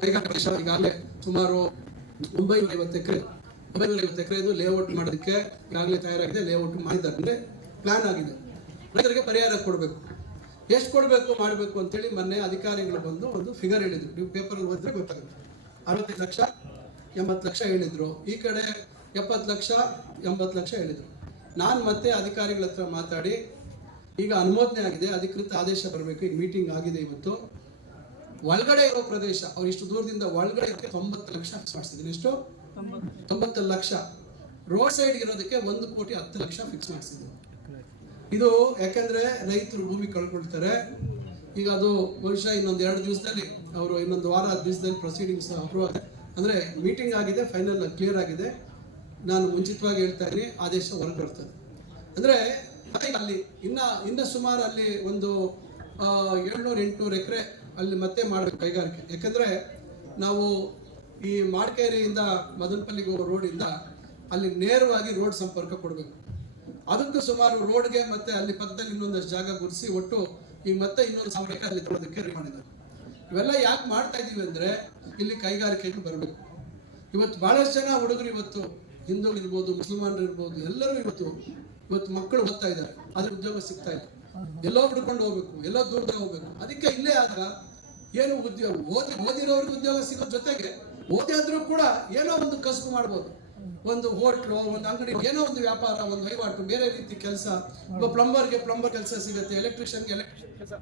ಕೈಗಾರಿಕಾ ಪ್ರದೇಶ ಈಗಾಗಲೇ ಸುಮಾರು ಒಂಬೈನೂರ ಐವತ್ತು ಎಕರೆ ಒಂಬೈನೂರ ಐವತ್ತು ಎಕರೆದು ಲೇಔಟ್ ಮಾಡೋದಕ್ಕೆ ಈಗಾಗಲೇ ತಯಾರಾಗಿದೆ ಲೇಔಟ್ ಮಾಡಿದ್ದಾರೆ. ಅಂದರೆ ಪ್ಲಾನ್ ಆಗಿದೆ. ರೈತರಿಗೆ ಪರಿಹಾರ ಕೊಡಬೇಕು. ಎಷ್ಟು ಕೊಡಬೇಕು, ಮಾಡಬೇಕು ಅಂತೇಳಿ ಮೊನ್ನೆ ಅಧಿಕಾರಿಗಳು ಬಂದು ಒಂದು ಫಿಗರ್ ಹೇಳಿದ್ರು. ನೀವು ಪೇಪರ್ ಓದಿದ್ರೆ ಗೊತ್ತಾಗುತ್ತೆ. ಅರವತ್ತೈದು ಲಕ್ಷ, ಎಂಬತ್ತು ಲಕ್ಷ ಹೇಳಿದರು. ಈ ಕಡೆ ಎಪ್ಪತ್ತು ಲಕ್ಷ, ಎಂಬತ್ತು ಲಕ್ಷ ಹೇಳಿದರು. ನಾನು ಮತ್ತೆ ಅಧಿಕಾರಿಗಳ ಹತ್ರ ಮಾತಾಡಿ, ಈಗ ಅನುಮೋದನೆ ಆಗಿದೆ, ಅಧಿಕೃತ ಆದೇಶ ಬರಬೇಕು, ಈಗ ಮೀಟಿಂಗ್ ಆಗಿದೆ ಇವತ್ತು. ಒಳಗಡೆ ಇರೋ ಪ್ರದೇಶ ಅವ್ರು ಇಷ್ಟು ದೂರದಿಂದ ಒಳಗಡೆ ತೊಂಬತ್ತು ಲಕ್ಷ ಫಿಕ್ಸ್ ಮಾಡಿಸಿದ್ದೀನಿ ಎಷ್ಟು? ತೊಂಬತ್ತು. ಲಕ್ಷ. ರೋಡ್ ಸೈಡ್ ಇರೋದಕ್ಕೆ ಒಂದು ಕೋಟಿ ಹತ್ತು ಲಕ್ಷ ಫಿಕ್ಸ್ ಮಾಡಿಸಿದ್ದೀನಿ ಇದು ಯಾಕಂದ್ರೆ ರೈತರು ಭೂಮಿ ಕಳ್ಕೊಳ್ತಾರೆ. ಈಗ ಅದು ಬಹುಶಃ ಇನ್ನೊಂದು ಎರಡು ದಿವಸದಲ್ಲಿ ಅವರು ಇನ್ನೊಂದು ವಾರ ದಿವಸದಲ್ಲಿ ಪ್ರೊಸೀಡಿಂಗ್ಸ್ ಅಪ್ರೂವ್ ಅಂದ್ರೆ ಮೀಟಿಂಗ್ ಆಗಿದೆ ಫೈನಲ್ ಕ್ಲಿಯರ್ ಆಗಿದೆ. ನಾನು ಮುಂಚಿತವಾಗಿ ಹೇಳ್ತಾ ಇದ್ದೀನಿ ಆದೇಶ ಹೊರಗೆ ಬರ್ತದೆ. ಅಂದ್ರೆ ಅಲ್ಲಿ ಇನ್ನ ಇನ್ನ ಸುಮಾರು ಅಲ್ಲಿ ಒಂದು ಏಳ್ನೂರು ಎಂಟುನೂರು ಎಕರೆ ಅಲ್ಲಿ ಮತ್ತೆ ಮಾಡಬೇಕು ಕೈಗಾರಿಕೆ. ಯಾಕಂದ್ರೆ ನಾವು ಈ ಮಾಡ್ಕೇರಿಯಿಂದ ಮದನಪಲ್ಲಿಗೆ ಹೋಗೋ ರೋಡಿಂದ ಅಲ್ಲಿ ನೇರವಾಗಿ ರೋಡ್ ಸಂಪರ್ಕ ಕೊಡಬೇಕು. ಅದಕ್ಕೂ ಸುಮಾರು ರೋಡ್ಗೆ ಮತ್ತೆ ಅಲ್ಲಿ ಪಕ್ಕದಲ್ಲಿ ಇನ್ನೊಂದಷ್ಟು ಜಾಗ ಗುರುಸಿ ಒಟ್ಟು ಈಗ ಮತ್ತೆ ಇನ್ನೊಂದು ಸಾವಿರ ಅಲ್ಲಿ ತೊಗೊಳೋದಕ್ಕೆ ರೆಡಿ ಮಾಡಿದ್ದಾರೆ. ಇವೆಲ್ಲ ಯಾಕೆ ಮಾಡ್ತಾ ಇದೀವಿ ಅಂದ್ರೆ ಇಲ್ಲಿ ಕೈಗಾರಿಕೆಗಳು ಬರಬೇಕು. ಇವತ್ತು ಬಹಳಷ್ಟು ಜನ ಹುಡುಗರು ಇವತ್ತು ಹಿಂದೂ ಇರ್ಬೋದು ಮುಸಲ್ಮಾನರು ಇರ್ಬೋದು ಎಲ್ಲರೂ ಇವತ್ತು ಇವತ್ತು ಮಕ್ಕಳು ಓದ್ತಾ ಇದ್ದಾರೆ. ಅದ್ರ ಉದ್ಯೋಗ ಸಿಗ್ತಾ ಇಲ್ಲ ಎಲ್ಲೋ ಹುಡ್ಕೊಂಡು ಹೋಗ್ಬೇಕು, ಎಲ್ಲೋ ದೂರದಾಗ ಹೋಗ್ಬೇಕು. ಅದಕ್ಕೆ ಇಲ್ಲೇ ಆದ್ರ ಏನು ಉದ್ಯೋಗ ಓದಿ, ಓದಿರೋರ್ಗೆ ಉದ್ಯೋಗ ಸಿಗೋ ಜೊತೆಗೆ ಓದಿ ಆದ್ರೂ ಕೂಡ ಏನೋ ಒಂದು ಕಸುಬು ಮಾಡ್ಬೋದು. ಒಂದು ಹೋಟ್ಲು, ಒಂದು ಅಂಗಡಿ, ಏನೋ ಒಂದು ವ್ಯಾಪಾರ, ಒಂದು ವಹಿವಾಟು ಬೇರೆ ರೀತಿ ಕೆಲಸ. ಪ್ಲಂಬರ್ಗೆ ಪ್ಲಂಬರ್ ಕೆಲಸ ಸಿಗುತ್ತೆ ಎಲೆಕ್ಟ್ರಿಷಿಯನ್ಗೆ ಎಲೆಕ್ಟ್ರಿಷಿಯನ್ ಕೆಲಸ.